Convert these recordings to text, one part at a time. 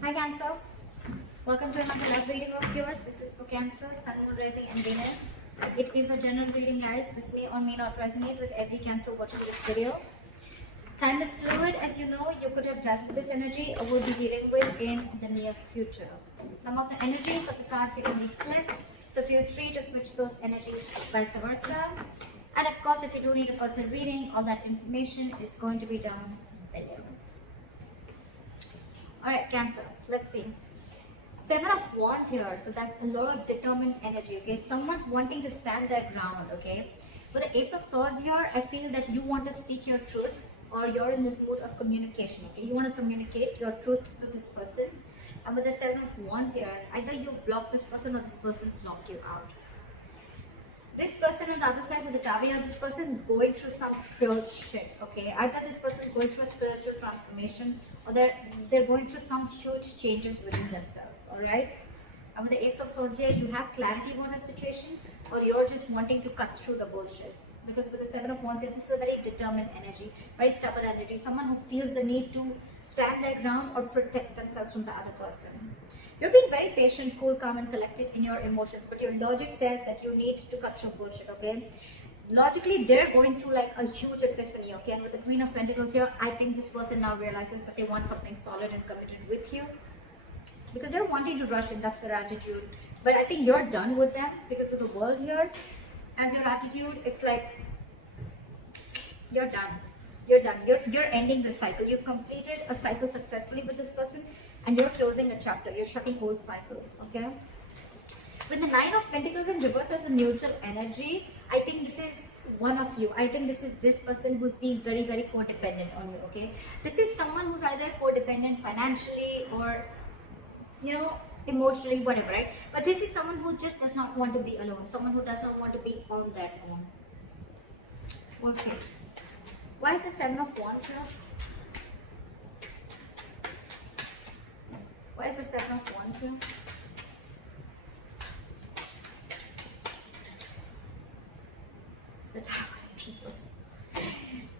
Hi Cancer, welcome to another love reading of yours. This is for Cancer, Sun, Moon, Rising and Venus. It is a general reading guys. This may or may not resonate with every Cancer watching this video. Time is fluid, as you know. You could have dealt with this energy or will be dealing with in the near future. Some of the energies of the cards here can be flipped, so feel free to switch those energies vice versa. And of course, if you do need a personal reading, all that information is going to be down below. Alright, Cancer, let's see. Seven of Wands here, so that's a lot of determined energy, okay? Someone's wanting to stand their ground, okay? With the Ace of Swords here, I feel that you want to speak your truth or you're in this mood of communication, okay? You want to communicate your truth to this person. And with the Seven of Wands here, either you block this person or this person's blocked you out. This person on the other side with the Tower, this person is going through some real shit, okay? Either this person is going through a spiritual transformation or they're going through some huge changes within themselves, alright? And with the Ace of Swords here, you have clarity on a situation or you're just wanting to cut through the bullshit. Because with the Seven of Wands here, this is a very determined energy, very stubborn energy, someone who feels the need to stand their ground or protect themselves from the other person. You're being very patient, cool, calm and collected in your emotions, but your logic says that you need to cut through bullshit, okay? Logically, they're going through like a huge epiphany, okay? And with the Queen of Pentacles here, I think this person now realizes that they want something solid and committed with you. Because they're wanting to rush in, that's their attitude. But I think you're done with them, because with the World here, as your attitude, it's like, you're done. You're done. You're ending the cycle. You've completed a cycle successfully with this person and you're closing a chapter. You're shutting old cycles, okay? With the Nine of Pentacles in reverse as the neutral energy, I think this is one of you. I think this is this person who's being very, very codependent on you, okay? This is someone who's either codependent financially or, you know, emotionally, whatever, right? But this is someone who just does not want to be alone. Someone who does not want to be on their own. We'll see. Why is the Seven of Wands here? Why is the Seven of Wands here? The Tower in reverse.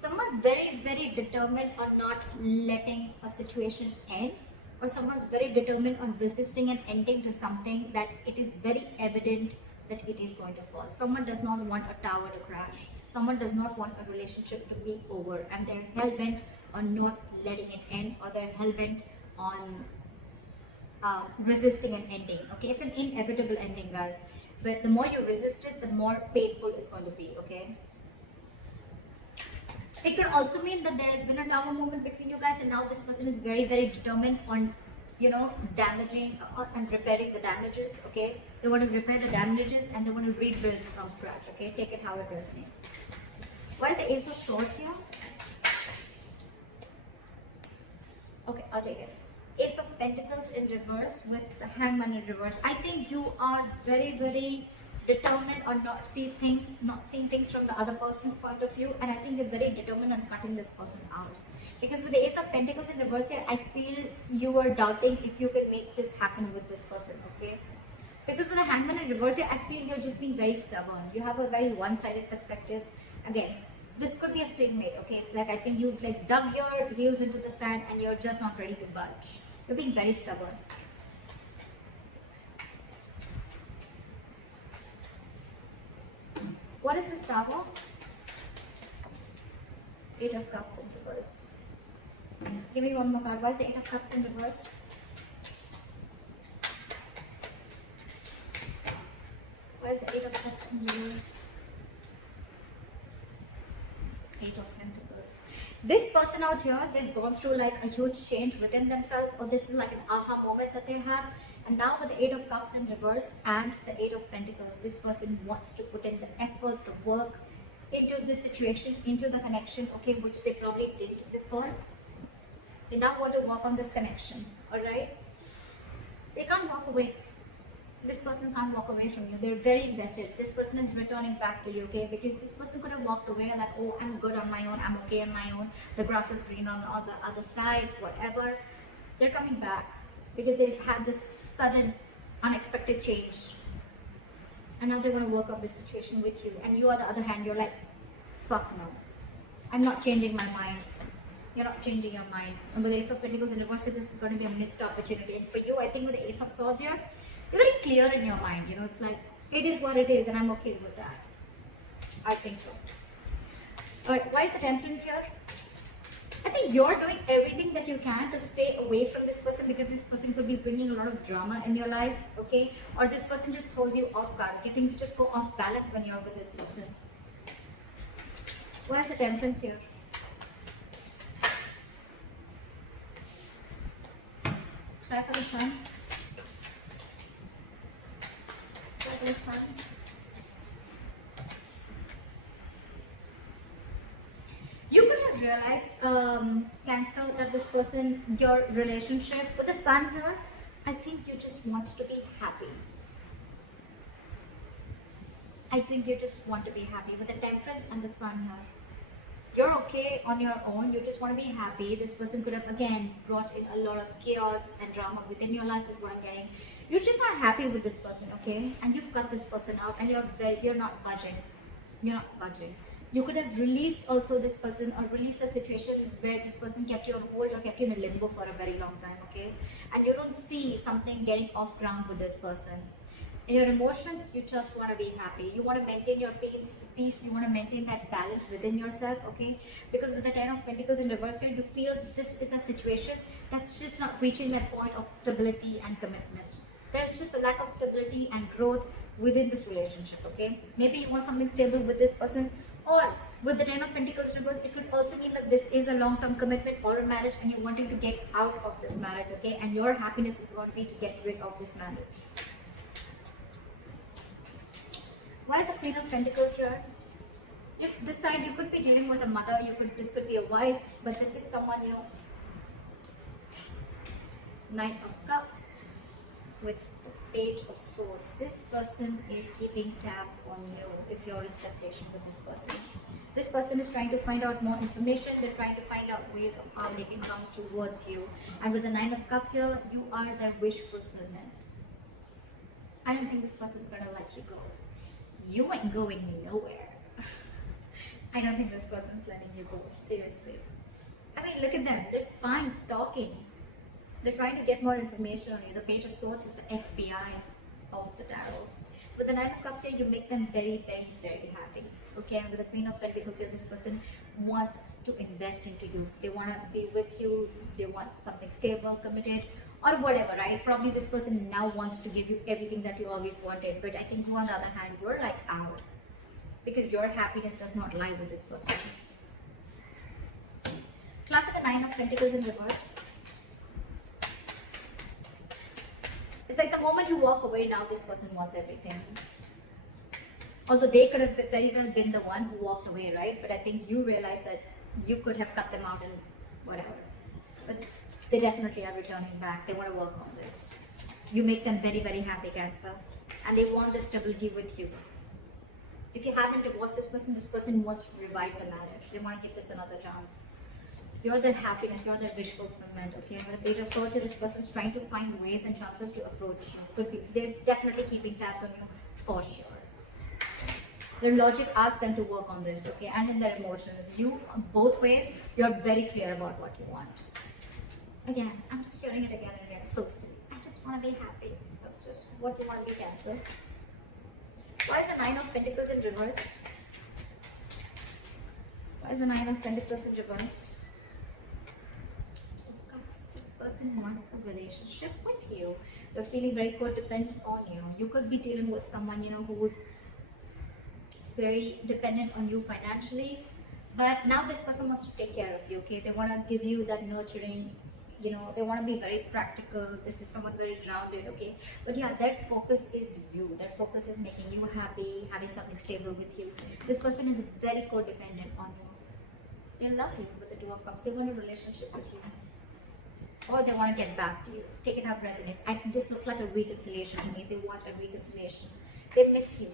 Someone's very, very determined on not letting a situation end, or someone's very determined on resisting and ending to something that it is very evident that it is going to fall. Someone does not want a tower to crash. Someone does not want a relationship to be over, and they're hell-bent on not letting it end, or they're hell-bent on resisting an ending, okay? It's an inevitable ending, guys. But the more you resist it, the more painful it's going to be, okay? It could also mean that there has been a Tower moment between you guys, and now this person is very, very determined on, you know, damaging and repairing the damages, okay? They want to repair the damages and they want to rebuild from scratch, okay? Take it how it resonates. Why is the Ace of Swords here? Okay, I'll take it. Ace of Pentacles in reverse with the Hangman in reverse. I think you are very, very determined on not seeing things from the other person's point of view, and I think you're very determined on cutting this person out. Because with the Ace of Pentacles in reverse here, I feel you were doubting if you could make this happen with this person, okay? Because with the Hangman in reverse here, I feel you're just being very stubborn. You have a very one-sided perspective. Again, this could be a stalemate, okay? It's like I think you've like dug your heels into the sand and you're just not ready to budge. You're being very stubborn. What is this Tower? Eight of Cups in reverse. Give me one more card. Why is the Eight of Cups in reverse? Why is the Eight of Cups in reverse? Page of Pentacles. This person out here, they've gone through like a huge change within themselves, or this is like an aha moment that they have. And now with the Eight of Cups in reverse and the Eight of Pentacles, this person wants to put in the effort, the work into this situation, into the connection, okay, which they probably did before. They now want to work on this connection, alright? They can't walk away. This person can't walk away from you. They're very invested. This person is returning back to you, okay? Because this person could have walked away like, oh, I'm good on my own, I'm okay on my own, the grass is green on the other side, whatever. They're coming back because they've had this sudden, unexpected change. And now they want to work on this situation with you. And you, on the other hand, you're like, fuck no. I'm not changing my mind. You're not changing your mind. And with the Ace of Pentacles in reverse, this is going to be a missed opportunity. And for you, I think with the Ace of Swords here, you're very clear in your mind. You know, it's like, it is what it is and I'm okay with that. I think so. Alright, why is the Temperance here? I think you're doing everything that you can to stay away from this person, because this person could be bringing a lot of drama in your life, okay? Or this person just throws you off guard, okay? Things just go off balance when you're with this person. Why is the Temperance here? Try for the Sun. Try for the Sun. You could have realized, Cancer, that this person, your relationship with the Sun here, I think you just want to be happy. I think you just want to be happy with the Temperance and the Sun here. You're okay on your own, you just want to be happy. This person could have again brought in a lot of chaos and drama within your life is what I'm getting. You're just not happy with this person, okay? And you've cut this person out and you're not budging. You're not budging. You could have released also this person, or released a situation where this person kept you on hold or kept you in a limbo for a very long time, okay? And you don't see something getting off ground with this person. In your emotions, you just want to be happy. You want to maintain your peace. You want to maintain that balance within yourself, okay? Because with the Ten of Pentacles in reverse here, you feel this is a situation that's just not reaching that point of stability and commitment. There's just a lack of stability and growth within this relationship, okay? Maybe you want something stable with this person, or with the Ten of Pentacles reverse, it could also mean that this is a long-term commitment or a marriage and you're wanting to get out of this marriage, okay? And your happiness is going to be to get rid of this marriage. Why is the Queen of Pentacles here? This side, you could be dealing with a mother, this could be a wife, but this is someone, you know, Knight of Cups with the Page of Swords. This person is keeping tabs on you if you're in separation with this person. This person is trying to find out more information. They're trying to find out ways of how they can come towards you. And with the Nine of Cups here, you are their wish fulfillment. I don't think this person's gonna let you go. You ain't going nowhere. I don't think this person's letting you go, seriously. I mean, look at them. They're spies, stalking. They're trying to get more information on you. The Page of Swords is the FBI of the tarot. With the Nine of Cups here, you make them very, very, very happy. Okay, and with the Queen of Pentacles here, this person wants to invest into you. They want to be with you. They want something stable, committed, or whatever, right? Probably this person now wants to give you everything that you always wanted. But I think on the other hand, you're like out. Because your happiness does not lie with this person. Clap with the Nine of Pentacles in reverse. It's like the moment you walk away, now this person wants everything. Although they could have very well been the one who walked away, right? But I think you realize that you could have cut them out and whatever. But they definitely are returning back. They want to work on this. You make them very, very happy, Cancer. And they want the stability with you. If you haven't divorced this person wants to revive the marriage. They want to give this another chance. You're their happiness, you're their wish fulfillment, okay? With the Page of Swords, this person's trying to find ways and chances to approach you. Could be, they're definitely keeping tabs on you, for sure. Their logic asks them to work on this, okay? And in their emotions, you, both ways, you're very clear about what you want. Again, I'm just hearing it again and again, so silly. I just want to be happy. That's just what you want to be, Cancer. Why is the Nine of Pentacles in reverse? Why is the Nine of Pentacles in reverse? This person wants a relationship with you. They're feeling very codependent on you. You could be dealing with someone, you know, who's very dependent on you financially. But now this person wants to take care of you, okay? They want to give you that nurturing, you know, they want to be very practical. This is someone very grounded, okay? But yeah, their focus is you. Their focus is making you happy, having something stable with you. This person is very codependent on you. They love you with the Two of Cups. They want a relationship with you. Or they want to get back to you. Take it up resonates. And this looks like a reconciliation to me. They want a reconciliation. They miss you.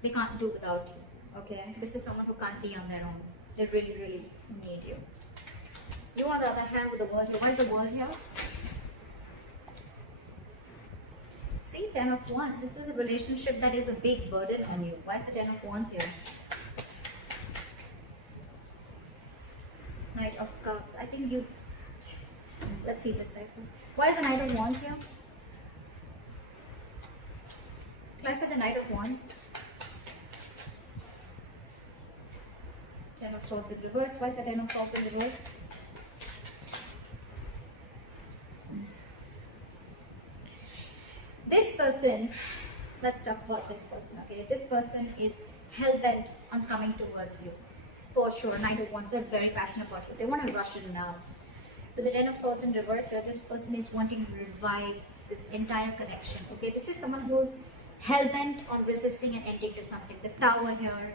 They can't do without you, okay? This is someone who can't be on their own. They really, really need you. You, on the other hand, with the World here. Why is the World here? See, Ten of Wands. This is a relationship that is a big burden on you. Why is the Ten of Wands here? think you... Let's see this side first. Why is the Knight of Wands here? Clarify the Knight of Wands. Ten of Swords in reverse. Why is the Ten of Swords in reverse? This person, let's talk about this person, okay? This person is hell-bent on coming towards you. For sure, Knight of Wands, they're very passionate about you. They want to rush in now. With the Ten of Swords in reverse here, this person is wanting to revive this entire connection, okay? This is someone who's hell-bent on resisting and ending to something. The Tower here,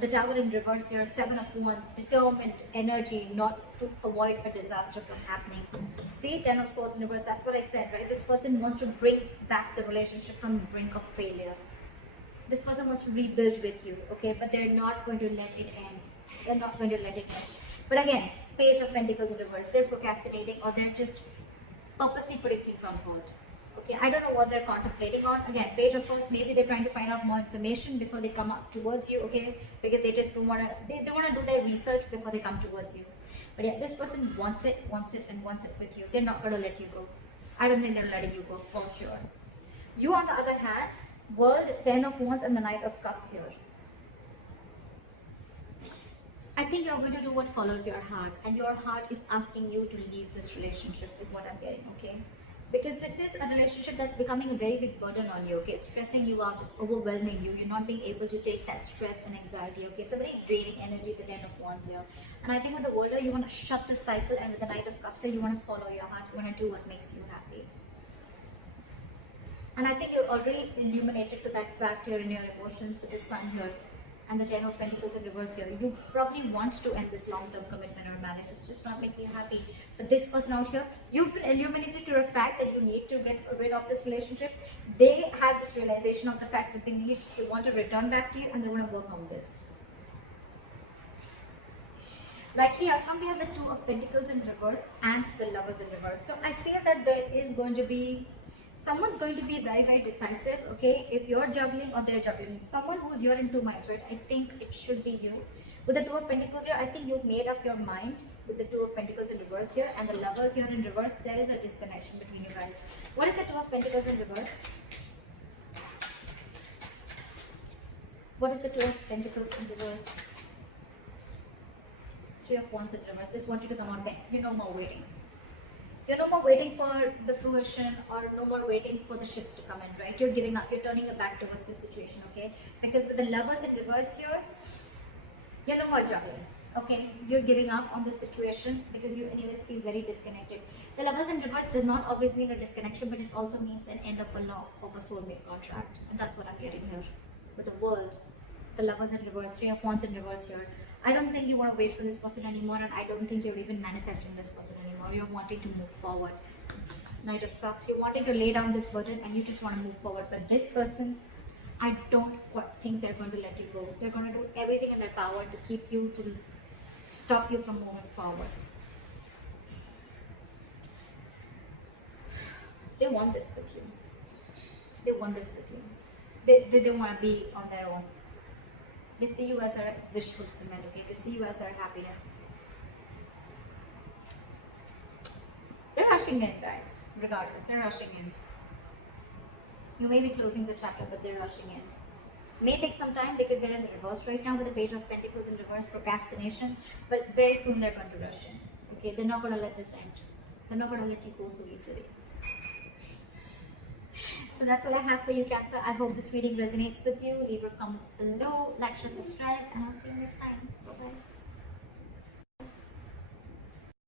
the Tower in reverse here, Seven of Wands, determined energy not to avoid a disaster from happening. See, Ten of Swords in reverse, that's what I said, right? This person wants to bring back the relationship from the brink of failure. This person wants to rebuild with you, okay? But they're not going to let it end. They're not going to let it end. But again, Page of Pentacles in reverse, they're procrastinating or they're just purposely putting things on hold. Okay, I don't know what they're contemplating on. Again, Page of Swords, maybe they're trying to find out more information before they come up towards you, okay? Because they just don't want to, they want to do their research before they come towards you. But yeah, this person wants it and wants it with you. They're not going to let you go. I don't think they're letting you go, for sure. You, on the other hand, World, Ten of Wands and the Knight of Cups here. I think you're going to do what follows your heart, and your heart is asking you to leave this relationship, is what I'm getting, okay? Because this is a relationship that's becoming a very big burden on you, okay? It's stressing you out, it's overwhelming you, you're not being able to take that stress and anxiety, okay? It's a very draining energy, the Ten of Wands here. And I think with the World, you want to shut the cycle, and with the Knight of Cups here, you want to follow your heart, you want to do what makes you happy. And I think you're already illuminated to that fact here in your emotions with the Sun here. And the Ten of Pentacles in reverse here. You probably want to end this long-term commitment or marriage. It's just not making you happy. But this person out here, you've been illuminated to the fact that you need to get rid of this relationship. They have this realization of the fact that they want to return back to you, and they want to work on this. Likely outcome, we have the Two of Pentacles in reverse and the Lovers in reverse. So I feel that there is going to be someone's going to be very, very decisive, okay? If you're juggling or they're juggling, someone who's you're in two minds, right? I think it should be you. With the Two of Pentacles here, I think you've made up your mind with the Two of Pentacles in reverse here, and the Lovers here in reverse. There is a disconnection between you guys. What is the Two of Pentacles in reverse? What is the Two of Pentacles in reverse? Three of Wands in reverse. This wanted to come out there. You're no more waiting. You're no more waiting for the fruition or no more waiting for the ships to come in, right? You're giving up. You're turning your back towards this situation, okay? Because with the Lovers in reverse here, you're no more juggling, okay? You're giving up on this situation because you anyways feel very disconnected. The Lovers in reverse does not always mean a disconnection, but it also means an end of a soulmate contract. And that's what I'm getting here. With the World, the Lovers in reverse, Three of Wands in reverse here. I don't think you want to wait for this person anymore, and I don't think you're even manifesting this person anymore. You're wanting to move forward. Knight of Cups, you're wanting to lay down this burden and you just want to move forward. But this person, I don't think they're going to let you go. They're going to do everything in their power to keep you, to stop you from moving forward. They want this with you. They want this with you. They want to be on their own. They see you as their wish fulfillment, okay? They see you as their happiness. They're rushing in, guys. Regardless, they're rushing in. You may be closing the chapter, but they're rushing in. May take some time because they're in the reverse right now with the Page of Pentacles in reverse, procrastination. But very soon they're going to rush in. Okay, they're not going to let this end. They're not going to let you go so easily. So that's what I have for you, Cancer. I hope this reading resonates with you. Leave your comments below, like, share, subscribe, and I'll see you next time. Bye-bye.